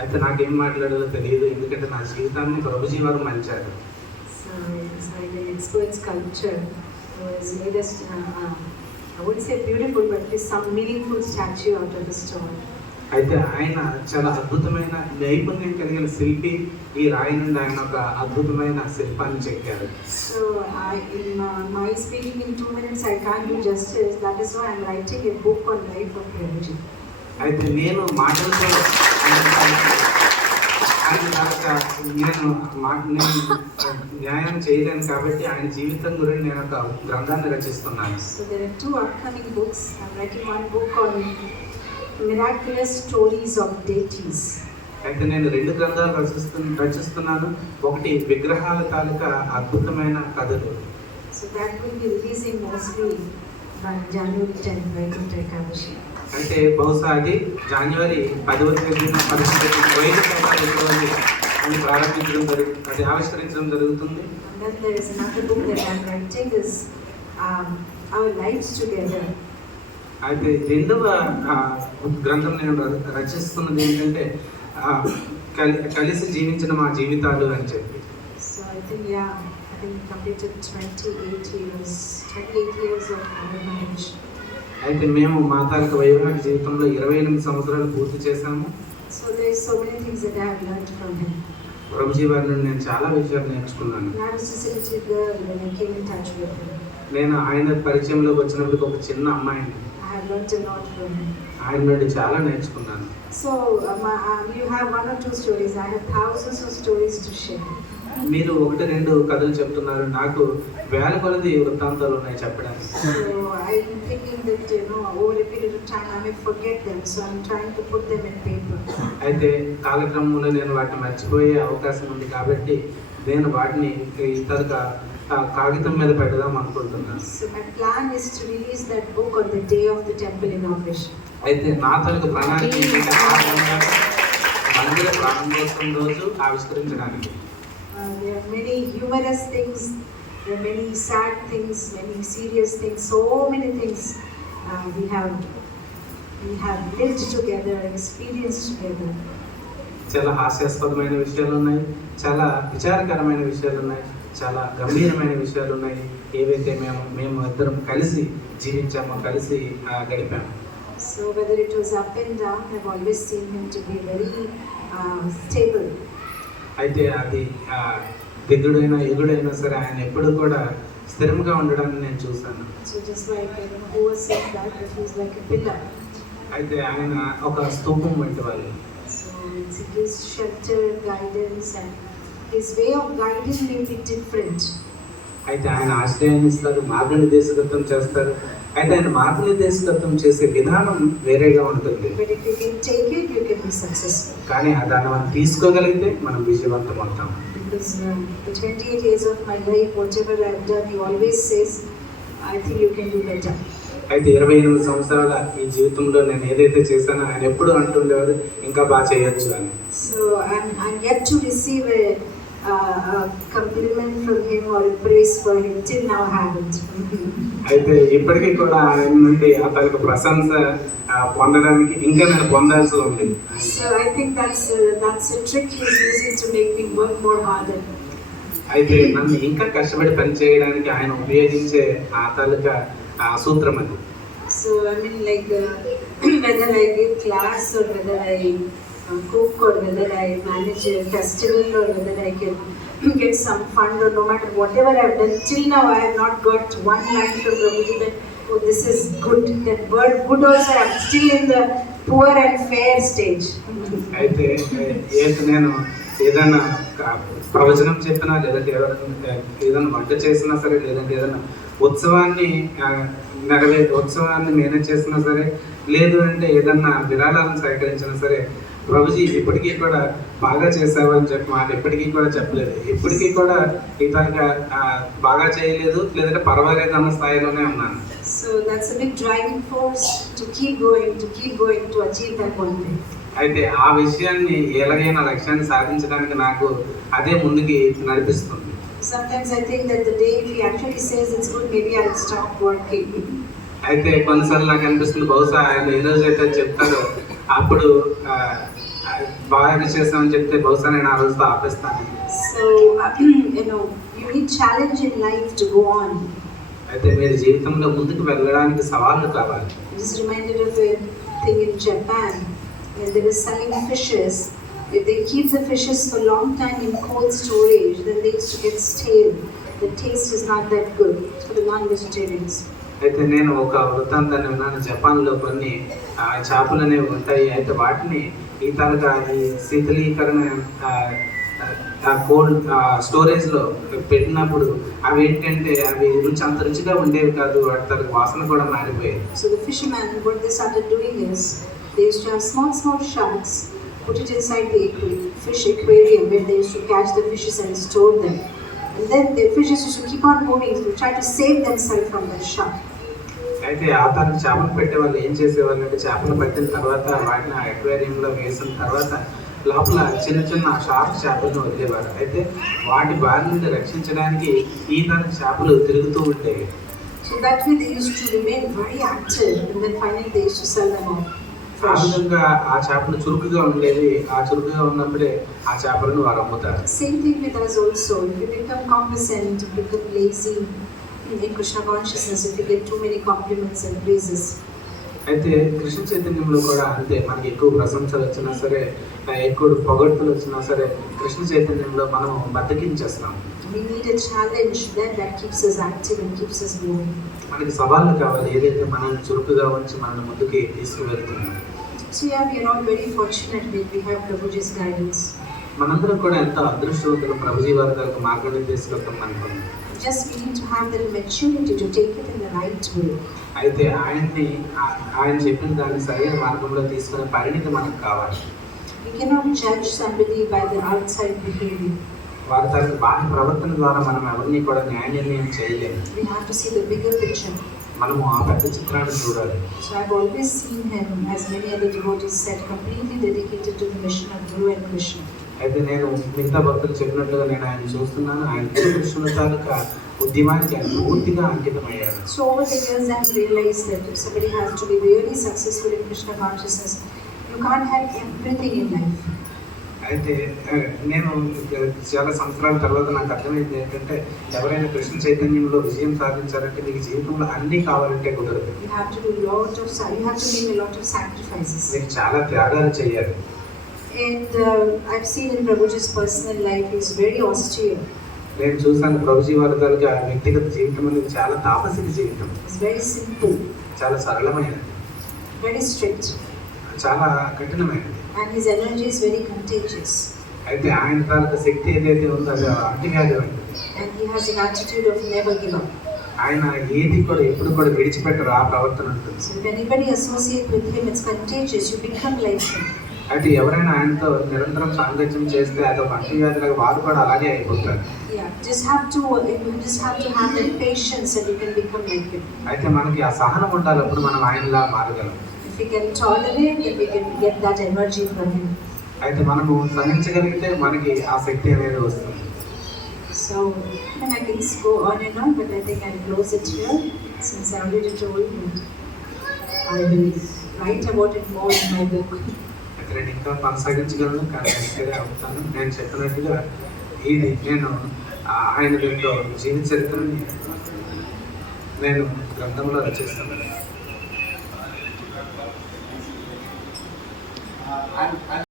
అయితే నాకేం మాట్లాడాలో తెలియదు ఎందుకంటే నా జీవితాన్ని ప్రభుజీ వారు మలిచారు sculpture who has made us, uh, uh, I wouldn't say beautiful, but at least some meaningful statue out of the stone. అయితే ఆయన చాలా అద్భుతమైన నైపుణ్యం కలిగిన శిల్పి. ఈ రాయి నుండి ఆయన ఒక అద్భుతమైన శిల్పాన్ని చెప్పారు so my speaking in two minutes just that is why I book on అయితే నేను మాటలతో ఆయన నేను మాట నేను న్యాయం చేయలేను కాబట్టి ఆయన జీవితం గురించి నేను ఒక గ్రంథాన్ని రచిస్తున్నాను. So there are books I writing one book on miraculous stories of deities అయితే నేను రెండు గ్రంథాలు రచిస్తున్న రచిస్తున్నాను. ఒకటి విగ్రహాల తాలూక అద్భుతమైన కథలు. So that will be releasing January ten Venkata Ekadashi అంటే బహుశా అది జనవరి పదవ తేదీన ప్రారంభించడం జరుగుతుంది అది ఆవిష్కరించడం జరుగుతుంది. అవర్ లైఫ్ టుగెదర్ అయితే రెండవ గ్రంథం నేను రచిస్తున్నది ఏంటంటే కలిసి జీవించిన మా జీవితాలు అని చెప్పి. అయితే మేము మా తాలిక వైవాహిక జీవితంలో ఇరవై ఎనిమిది సంవత్సరాలు పూర్తి చేశాము. ప్రభుజీ వారి నుండి నేను చాలా విషయాలు నేర్చుకున్నాను. నేను ఆయన పరిచయంలోకి వచ్చినప్పుడు ఒక చిన్న అమ్మాయిని. Learned a lot from him. ఆయన నుండి చాలా నేర్చుకున్నాను So um, um, you have one or two stories. I have thousands of stories to share. మీరు ఒకటి రెండు కథలు చెప్తున్నారు నాకు వేల కొలది వృత్తాంతాలు ఉన్నాయి చెప్పడానికి So I'm thinking that you know over a period of time I may forget them. So I'm trying to put them in paper. అయితే కాలక్రమంలో నేను వాటిని మర్చిపోయే అవకాశం ఉంది కాబట్టి నేను వాటిని ఇతరుక కాగితం మీద పెడదాం అనుకుంటున్నాను So my plan is to release that book on the day of the temple inauguration. అయితే నా తరకు ప్రణాళిక ఏంటంటే ఆ మందిర ప్రారంభోత్సవం రోజు ఆవిష్కరించడానికి Uh, there are many humorous things. There are many sad things, many serious things. So many things uh, we have we have lived together, experienced together. చాలా హాస్యాస్పదమైన విషయాలు ఉన్నాయి చాలా విచారకరమైన విషయాలు ఉన్నాయి చాలా గంభీరమైన విషయాలు ఉన్నాయి ఏవైతే మేము మేము ఇద్దరం కలిసి జీవించామో కలిసి గడిపాము So whether it was up and down, I've always seen him to be very uh, stable. అయితే అది దిగుడైనా ఎగుడైనా సరే ఆయన ఎప్పుడు కూడా స్థిరంగా ఉండడాన్ని నేను చూశాను So just like I don't know who was saying that, but he was like a pillar. అయితే ఆయన ఒక స్తూపం వంటి వాళ్ళు So it's, it gives shelter, guidance, his way of guiding may be different. అయితే ఆయన ఆశ్రయాన్ని ఇస్తారు మార్గనిర్దేశకత్వం చేస్తారు అయితే ఆయన మార్గనిర్దేశకత్వం చేసే విధానం వేరేగా ఉంటుంది But if you can take it, you can be successful. కానీ దాన్ని మనం తీసుకోగలిగితే మనం విజయవంతం అవుతాం Because um, the 28 years of my life, whatever I've done, he always says, I think you can do better. అయితే ఇరవై ఎనిమిది సంవత్సరాల ఈ జీవితంలో నేను ఏదైతే చేశానో ఆయన ఎప్పుడు అంటుండేవారు ఇంకా బాగా చేయొచ్చు అని So I'm, I'm yet to receive a, a compliment from him or a praise for him. Till now, I haven't. అయితే ఇప్పటికీ కూడా ఆయన నుండి అతనికి ప్రశంస పొందడానికి ఇంకా నేను పొందాల్సి ఉంది అయితే నన్ను ఇంకా కష్టపడి పని చేయడానికి ఆయన ఉపయోగించే ఆ తాలూకా సూత్రం అది so I mean like whether I give class whether I cook or whether I manage a festival or whether I can get some fund or no matter whatever I've done, till now I have not got one line from Prabhuji that oh this is good. That word good also I'm still in the poor and fair stage. అయితే ఏది నేను ఏదైనా ప్రవచనం చెప్పినా లేదంటే ఏదైనా వంట చేసినా సరే లేదంటే ఏదైనా ఉత్సవాన్ని నెరవే ఉత్సవాన్ని మేనేజ్ చేసినా సరే లేదు అంటే ఏదన్నా విరాళాలను సేకరించినా సరే ప్రభుజీ ఇప్పటికీ కూడా బాగా చేసావు అని చెప్పి మాట ఇప్పటికీ కూడా చెప్పలేదు. ఇప్పటికీ కూడా ఇతరుగా బాగా చేయలేదు లేదంటే పర్వాలేదు అన్న స్థాయిలోనే ఉన్నాను. Achieve that one thing. అయితే ఆ విషయాన్ని ఎలాగైనా లక్ష్యాన్ని సాధించడానికి నాకు అదే ముందుకి నడిపిస్తుంది. Sometimes I think that the day if he actually says it's good, maybe I'll stop working. అయితే కొన్నిసార్లు నాకు అనిపిస్తుంది బహుశా ఆయన ఏ రోజు అయితే చెప్తారో అప్పుడు బాగా చేస్తామని చెప్తే బహుశా నేను ఆ రోజుతో ఆపేస్తాను So, you know, you need challenge in life to go on. అయితే మీరు జీవితంలో ముందుకు వెళ్ళడానికి సవాళ్ళు కావాలి I'm just reminded of a thing in Japan when they were selling fishes. If they keep the fishes for a long time in cold storage, then they used to get stale. The taste is not that good for the non-vegetarians. అయితే నేను ఒక వృత్తాంతాన్ని విన్నాను జపాన్లో కొన్ని చేపలు అనేవి ఉంటాయి అయితే వాటిని ఈ తరగా ఈ శీతలీకరణ కోల్డ్ స్టోరేజ్లో పెట్టినప్పుడు అవి ఏంటంటే అవి రుచి అంత రుచిగా ఉండేవి కాదు వాటి తరగ వాసన కూడా మారిపోయేది So the fishermen, what they started doing is they used to have small, small sharks, put it inside the fish aquarium where they used to catch the fishes and store them. And then the fishes used to keep on moving to try to save themselves from the shark. అయితే ఆ తరగ చేపలు పెట్టే వాళ్ళు ఏం చేసేవాళ్ళు అంటే చేపలు పట్టిన తర్వాత వాటిని అక్వేరియంలో వేసిన తర్వాత లోపల చిన్న చిన్న షార్ప్ చేపలను వదిలేవారు అయితే వాటి బారి నుండి రక్షించడానికి ఈ తరగ చేపలు తిరుగుతూ ఉండేవి So that way they used to remain very active and then finally they used to sell them off ఆ ఆ చేపలు చురుకుగా ఉండేది ఆ చురుకుగా ఉన్నప్పుడే ఆ చేపలను వారు same thing with us also if you become Krishna consciousness if you get compliments and అయితే కృష్ణ చైతన్యంలో కూడా అంతే మనకి ఎక్కువ ప్రశంసలు వచ్చినా సరే ఎక్కువ పొగడ్తలు వచ్చినా సరే కృష్ణ చైతన్యంలో మనం బతికించేస్తాం. We need a challenge that మనకి సవాళ్ళు కావాలి ఏదైతే మనల్ని చురుకుగా ఉంచి మనల్ని ముందుకి తీసుకువెళ్తుందో. So yeah, we are all very fortunate that we have Prabhuji's guidance. మనందరం కూడా ఎంతో అదృష్టవంతులు ప్రభుజీ వారి దగ్గర మార్గనిర్దేశకత్వం అనుకుంది Just we need to have the maturity to take it in the right way. అయితే ఆయన్ని ఆయన చెప్పిన దాన్ని సరైన మార్గంలో తీసుకునే పరిణితి మనకు కావాలి We cannot judge somebody by their outside behavior. వారి తరగతి బాహ్య ప్రవర్తన ద్వారా మనం ఎవరిని కూడా న్యాయ నిర్ణయం చేయలేము We have to see the bigger picture. మనము ఆ పెద్ద చిత్రాన్ని చూడాలి So I've always seen him, as many other devotees said, completely dedicated to the mission of Guru and Krishna. అయితే నేను మిగతా భక్తులు చెప్పినట్లుగా నేను ఆయన చూస్తున్నాను ఆయన కృష్ణుల తాలూకా ఉద్యమానికి ఆయన పూర్తిగా అంకితమయ్యారు So over the years, I've realized that if somebody has to be really successful in Krishna consciousness, you can't have everything in life. అయితే నేను చాలా సంవత్సరాల తర్వాత నాకు అర్థమైంది ఏంటంటే ఎవరైనా కృష్ణ చైతన్యంలో విజయం సాధించాలంటే మీకు జీవితంలో అన్నీ కావాలంటే కుదరదు. మీకు చాలా త్యాగాలు చేయాలి. And uh, I've seen in Prabhuji's personal life, he's very austere. నేను చూసాను ప్రభుజీ వారి తాలూకా వ్యక్తిగత జీవితం అనేది చాలా తాపసిక జీవితం. Very simple, చాలా సరళమైనది. Very strict, చాలా కఠినమైనది. And his energy is very contagious అయితే ఆయన తాలూకు శక్తి ఏదైతే ఉందో అది అంటువ్యాధి వంటిది and he has an attitude of never give ఆయన ఏది కూడా ఎప్పుడు కూడా విడిచిపెట్టరు ఆ ప్రవర్తన ఉంటుంది. So when anybody it's contagious you become like అయితే ఎవరైనా ఆయనతో నిరంతరం సాంగత్యం చేస్తే అది ఒక అంటువ్యాధి లాగా వారు కూడా అలాగే అయిపోతారు. అయితే మనకి ఆ సహనం ఉండాలి అప్పుడు మనం ఆయనలా మారగలం. We can tolerate, then we can get that energy from him. అయితే మనము సహించగలిగితే మనకి ఆ శక్తి అనేది వస్తుంది I can go on and on, but I think I'll close it here since I already told you. I will write about it more in my book. అయితే నేను ఇంకా కొనసాగించగలను కానీ అవుతాను నేను చెప్పినట్టుగా ఇది నేను ఆయన యొక్క జీవిత చరిత్రని నేను గ్రంథంలో రచిస్తాను I'm, I'm